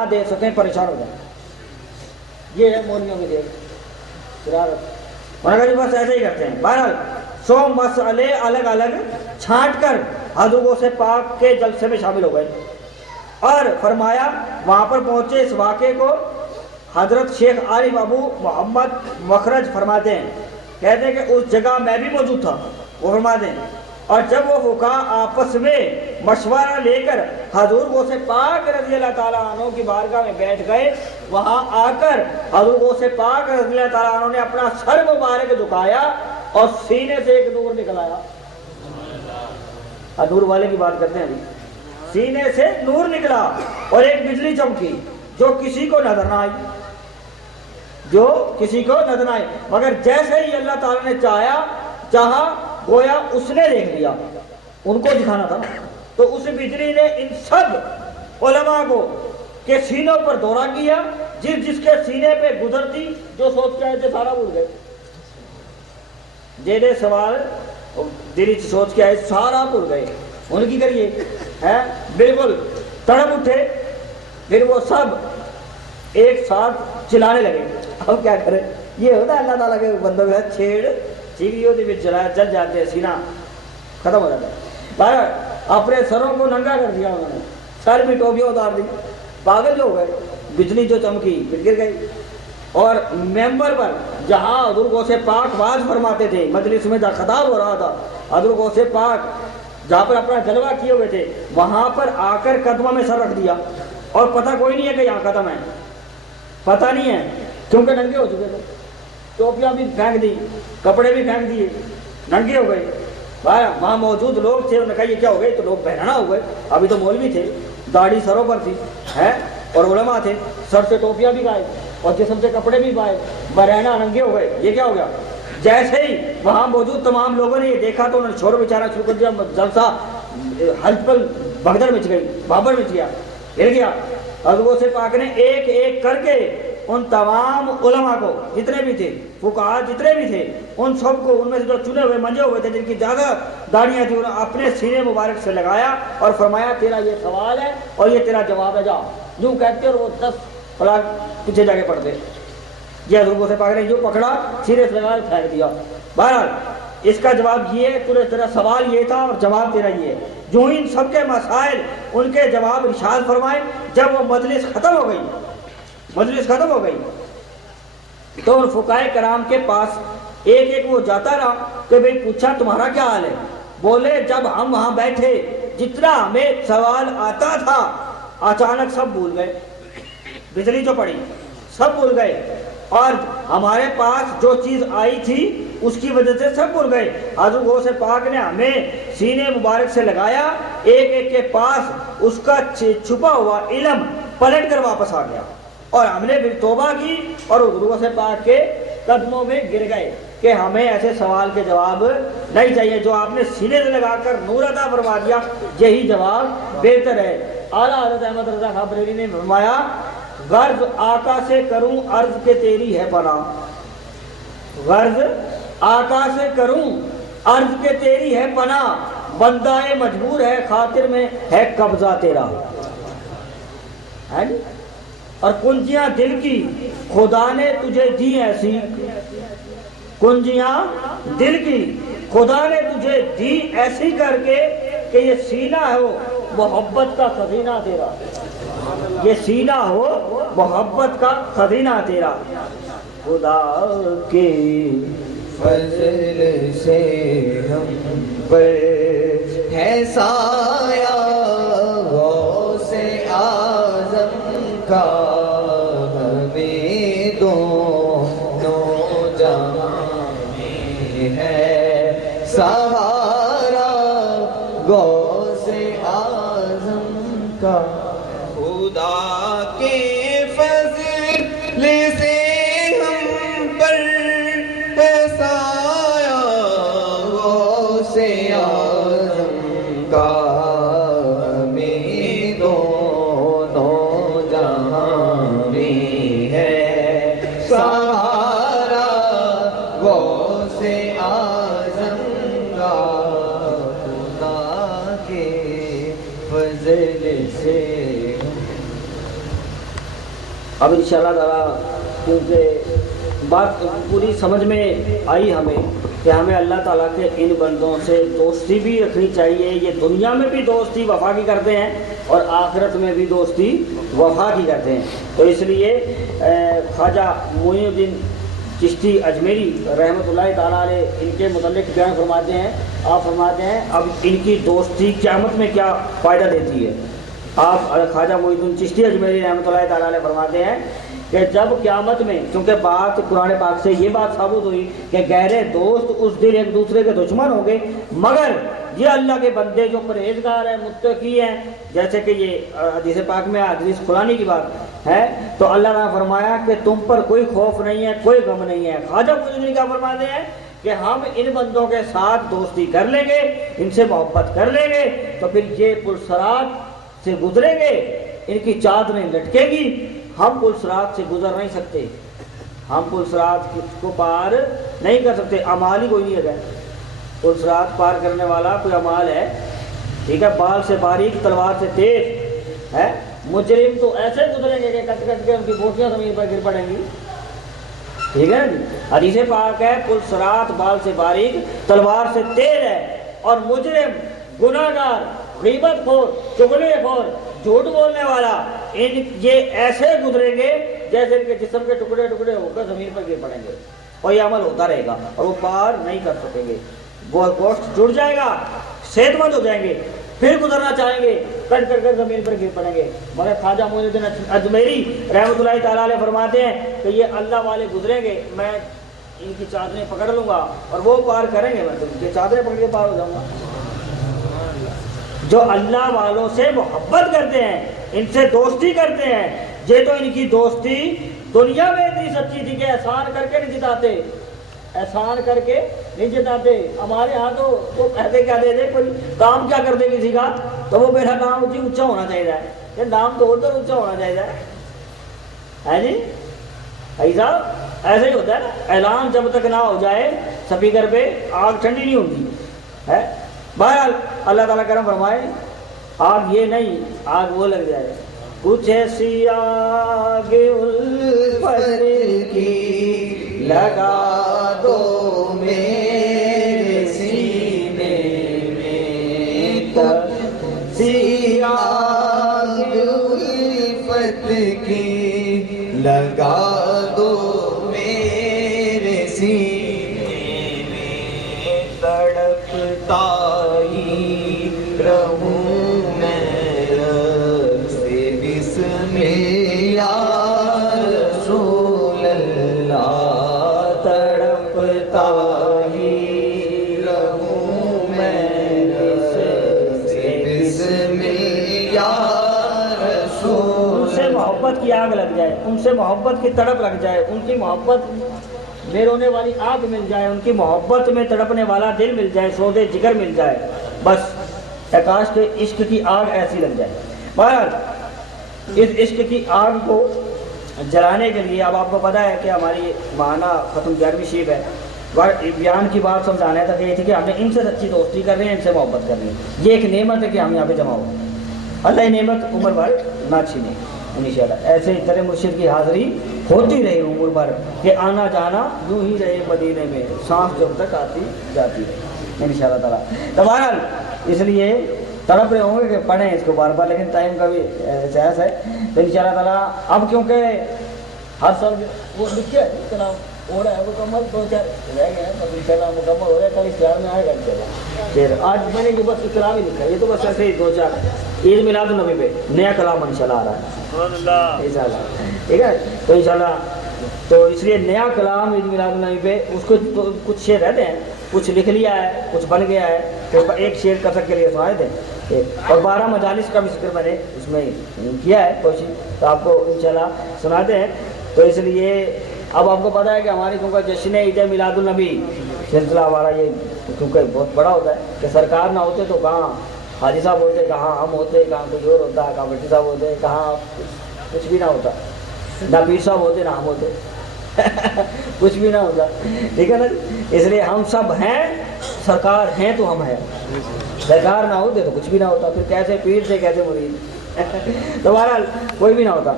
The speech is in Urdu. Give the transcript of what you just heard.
دے سکیں پریشان ہو جائیں. یہ ہے مولویوں کی دیکھ شرارت. مگر جی بس ایسے ہی کرتے ہیں. بہرحال 100 مسئلے الگ الگ چھانٹ کر حضور سے پاک کے جلسے میں شامل ہو گئے اور فرمایا وہاں پر پہنچے. اس واقعے کو حضرت شیخ عارف ابو محمد مخرج فرماتے ہیں, کہتے ہیں کہ اس جگہ میں بھی موجود تھا. وہ فرماتے ہیں اور جب وہ فقہاء آپس میں مشورہ لے کر حضور غوث پاک رضی اللہ تعالیٰ عنہ کی بارگاہ میں بیٹھ گئے, وہاں آ کر حضور غوث پاک رضی اللہ تعالیٰ عنہ نے اپنا سر مبارک جھکایا اور سینے سے ایک نور نکل آیا. نور والے کی بات کرتے ہیں ابھی. سینے سے نور نکلا اور ایک بجلی چمکی جو کسی کو نظر نہ آئی, جو کسی کو نظر نہ آئی. مگر جیسے ہی اللہ تعالیٰ نے چاہا گویا اس نے دیکھ لیا, ان کو دکھانا تھا. تو اس بجلی نے ان سب علماء کو کے سینوں پر دورہ کیا. جس کے سینے پہ گزرتی جو سوچ کے آئے تھے سارا بھول گئے. جیڑے سوال دلی سوچ کے آئے سارا بھول گئے. ان کی کریے ہے بالکل تڑپ اٹھے. پھر وہ سب ایک ساتھ چلانے لگے. اب کیا کرے, یہ ہوتا ہے اللہ تعالیٰ کے بندوں کے چھیڑ چیڑیوں بھی جل جاتے ہیں, سینہ ختم ہو جاتا ہے. باہر اپنے سروں کو ننگا کر دیا انہوں نے, سر بھی ٹوپیاں اتار دی. پاگل جو ہو گئے. بجلی جو چمکی پھر گر گئی. اور ممبر پر جہاں حضور غوث پاک واز فرماتے تھے, مجلس میں جہاں خطاب ہو رہا تھا, حضور غوث پاک جہاں پر اپنا جلوہ کیے ہوئے تھے وہاں پر آ کر قدموں میں سر رکھ دیا. اور پتہ کوئی نہیں ہے کہ یہاں قدم ہے, پتہ نہیں ہے کیونکہ ننگے ہو چکے تھے. ٹوپیاں بھی پھینک دی, کپڑے بھی پھینک دیے, ننگے ہو گئے. وہاں موجود لوگ تھے, انہوں نے کہا یہ کیا ہو گئے, تو لوگ بہرانا ہو گئے. ابھی تو مولوی تھے, داڑھی سروں پر تھی ہے, اور علماء تھے, سر سے ٹوپیاں بھی گائے اور جسم سے کپڑے بھی پائے, بہرانا ننگے ہو گئے. یہ کیا ہو گیا؟ جیسے ہی وہاں موجود تمام لوگوں نے یہ دیکھا تو انہوں نے شور بچانا شروع کر دیا. جلسہ ہلچل بھگدڑ مچ گئی, بابر مچ گیا, ہل گیا. حضور سے پاک نے ایک ایک کر کے ان تمام علماء کو جتنے بھی تھے, فقہاء جتنے بھی تھے, ان سب کو ان میں سے جو چنے ہوئے منجے ہوئے تھے جن کی زیادہ داڑیاں تھیں, انہوں نے اپنے سینے مبارک سے لگایا اور فرمایا تیرا یہ سوال ہے اور یہ تیرا جواب ہے, جا. یوں کہتے اور وہ 10 فلاں پیچھے جا کے پڑھتے. یہ حضور سے پاک نے جو پکڑا سینے سے لگایا پھینک دیا. بہرحال اس کا جواب یہ ہے, تیرا سوال یہ تھا اور جواب تیرا یہ ہے. جو ان سب کے مسائل ان کے جواب ارشاد فرمائے. جب وہ مجلس ختم ہو گئی تو ان فقہائے کرام کے پاس ایک ایک وہ جاتا رہا کہ بھئی پوچھا تمہارا کیا حال ہے. بولے جب ہم وہاں بیٹھے جتنا ہمیں سوال آتا تھا اچانک سب بھول گئے. بجلی جو پڑی سب بھول گئے, اور ہمارے پاس جو چیز آئی تھی اس کی وجہ سے سب بھول گئے. حضور غوث پاک نے ہمیں سینے مبارک سے لگایا, ایک ایک کے پاس اس کا چھپا ہوا علم پلٹ کر واپس آ گیا, اور ہم نے پھر توبہ کی اور حضور غوث پاک کے قدموں میں گر گئے کہ ہمیں ایسے سوال کے جواب نہیں چاہیے. جو آپ نے سینے سے لگا کر نور عطا فرما دیا یہی جواب بہتر ہے. اعلیٰ حضرت احمد رضا خان بریلوی نے فرمایا غرض آقا سے کروں عرض کے تیری ہے پناہ, غرض آقا سے کروں عرض کے تیری ہے پناہ, بندہ مجبور ہے خاطر میں ہے قبضہ تیرا. اور کنجیاں دل کی خدا نے تجھے دی ایسی, کنجیاں دل کی خدا نے تجھے دی ایسی کر کے کہ یہ سینہ ہو محبت کا خزینہ تیرا, یہ سینہ ہو محبت کا خزینہ تیرا. خدا کے فضل سے ہم پر ہے سایہ غوث اعظم کا, ہمیں دونوں جہاں میں ہے سہارا غوث اعظم کا. خدا کے فضل سے ہم پر ہے سایہ غوث اعظم کا, ہمیں دونوں جہاں میں ہے سہارا غوث اعظم کا. خدا کے فضل سے اب انشاءاللہ تعالیٰ کیونکہ بات پوری سمجھ میں آئی ہمیں کہ ہمیں اللہ تعالیٰ کے ان بندوں سے دوستی بھی رکھنی چاہیے. یہ دنیا میں بھی دوستی وفا کی کرتے ہیں اور آخرت میں بھی دوستی وفا کی کرتے ہیں. تو اس لیے خواجہ معین الدین چشتی اجمیری رحمۃ اللہ تعالیٰ علیہ ان کے متعلق بیان فرماتے ہیں. آپ فرماتے ہیں اب ان کی دوستی قیامت میں کیا فائدہ دیتی ہے. آپ خواجہ معین الدین چشتی اجمیری رحمۃ اللہ تعالیٰ علیہ فرماتے ہیں کہ جب قیامت میں، چونکہ بات قرآن پاک سے یہ بات ثابت ہوئی کہ گہرے دوست اس دن ایک دوسرے کے دشمن ہوں گے، مگر یہ اللہ کے بندے جو پرہیزگار ہیں، متقی ہیں، جیسے کہ یہ حدیث پاک میں حدیث قرآنی کی بات ہے، تو اللہ نے فرمایا کہ تم پر کوئی خوف نہیں ہے، کوئی غم نہیں ہے. خواجہ معین الدین کیا فرماتے ہیں کہ ہم ان بندوں کے ساتھ دوستی کر لیں گے، ان سے محبت کر لیں گے، تو پھر یہ پلسرات سے گزریں گے، ان کی چادریں لٹکے گی. ہم پلسرات سے گزر نہیں سکتے، ہم پلسرات کو پار نہیں کر سکتے. امال ہی کوئی نہیں ہے. پلسرات پار کرنے والا کوئی امال ہے؟ ٹھیک ہے، بال سے باریک تلوار سے تیز ہے. مجرم تو ایسے گزریں گے کہ کٹ کٹ کے ان کی بوٹیاں زمین پر گر پڑیں گی. ٹھیک ہے نا جی. حدیث پاک ہے پلسرات بال سے باریک تلوار سے تیز ہے، اور مجرم، گناہگار، غیبت خور، چغلی خور، جھوٹ بولنے والا، یہ ایسے گزریں گے جیسے ان کے جسم کے ٹکڑے ٹکڑے ہو کر زمین پر گر پڑیں گے، اور یہ عمل ہوتا رہے گا اور وہ پار نہیں کر سکیں گے. وہ گوشت جڑ جائے گا، صحت مند ہو جائیں گے، پھر گزرنا چاہیں گے، کٹ کر کر زمین پر گر پڑیں گے. مگر خواجہ معین الدین اجمیری رحمۃ اللہ تعالیٰ علیہ فرماتے ہیں کہ یہ اللہ والے گزریں گے، میں ان کی چادریں پکڑ لوں گا اور وہ پار کریں گے، میں تو ان کی چادریں پکڑ کے پار ہو جاؤں گا. جو اللہ والوں سے محبت کرتے ہیں، ان سے دوستی کرتے ہیں، یہ تو ان کی دوستی دنیا میں اتنی سچی تھی کہ احسان کر کے نہیں جتاتے، احسان کر کے نہیں جتاتے. ہمارے ہاں تو وہ کہتے کیا دے دے، کوئی کام کیا کر دے کسی کا تو وہ میرا نام اونچا ہونا چاہیے، یہ نام تو ادھر اونچا ہونا چاہیے ہے جی. ایسا ایسے ہی ہوتا ہے نا، اعلان جب تک نہ ہو جائے سپیکر پہ آگ ٹھنڈی نہیں ہوتی ہے. بہرحال اللہ تعالیٰ کرم فرمائے، آگ یہ نہیں، آگ وہ لگ جائے. کچھ ایسی آگ الفت کی لگا دو میرے سینے میں، کچھ سی آگ الفت کی لگا دو میرے سینے میں، تڑپتا ہی رہوں میں رب سے بسم یا رسول اللہ، تڑپتا ہی رہوں میں رب سے بسم یا رسول. ان سے محبت کی آگ لگ جائے، ان سے محبت کی تڑپ لگ جائے، ان کی محبت میں رونے والی آگ مل جائے، ان کی محبت میں تڑپنے والا دل مل جائے، سودے جگر مل جائے، بس کاش کے عشق کی آگ ایسی لگ جائے. بہرحال اس عشق کی آگ کو جلانے کے لیے اب آپ کو پتہ ہے کہ ہماری ماہانہ ختم 11ویں شیف ہے. بیان کی بات سمجھانے تک یہ تھی کہ ہم نے ان سے سچی دوستی کر رہے ہیں، ان سے محبت کر رہے ہیں. یہ ایک نعمت ہے کہ ہم یہاں پہ جمع ہو. اللہ یہ نعمت عمر بھر نہ چھینے انشاءاللہ. ایسے ہی طرح مرشد کی حاضری ہوتی رہے عمر بھر، کہ آنا جانا یوں ہی رہے مدینے میں، سانس جب تک آتی جاتی رہے انشاءاللہ تعالیٰ. تو بہرحال اس لیے تڑپ رہے ہوں گے کہ پڑھیں اس کو بار بار، لیکن ٹائم کا بھی احساس ہے. تو انشاءاللہ تعالیٰ اب کیونکہ ہر سال وہ لکھے کلام ہو رہا ہے مکمل، 2-4 رہ گئے ہیں، تو انشاءاللہ مکمل ہو رہا ہے. کل اشتہار میں آئے گا انشاءاللہ. پھر آج میں نے یہ بس کلام ہی لکھا ہے، یہ تو بس ایسے ہی 2-4 عید میلاد النبی پہ نیا کلام انشاءاللہ آ رہا ہے انشاءاللہ. ٹھیک ہے، تو انشاءاللہ تو اس لیے نیا کلام عید میلاد النبی پہ اس کو تو کچھ شعر رہتے ہیں، کچھ لکھ لیا ہے، کچھ بن گیا ہے، تو ایک شعر کثر کے لیے سنائے تھے، اور 12 مجالس کا بھی ذکر میں نے اس میں کیا ہے کوشش، تو آپ کو انشاءاللہ سناتے ہیں. تو اس لیے اب آپ کو پتہ ہے کہ ہماری کیونکہ جشن عید میلاد النبی سلسلہ ہمارا یہ کیونکہ بہت بڑا ہوتا ہے کہ سرکار نہ ہوتے تو کہاں حاجی صاحب ہوتے، کہاں ہم ہوتے، کہاں کوئی اور ہوتا، کہاں بٹی صاحب ہوتے، کہاں کچھ بھی نہ ہوتا، نہ پیر صاحب ہوتے نہ ہم ہوتے کچھ بھی نہ ہوتا. ٹھیک ہے نا. اس لیے ہم سب ہیں، سرکار ہیں تو ہم ہیں، سرکار نہ ہوتے تو کچھ بھی نہ ہوتا. پھر کیسے پیر سے کیسے مرید تو بہرحال کوئی بھی نہ ہوتا.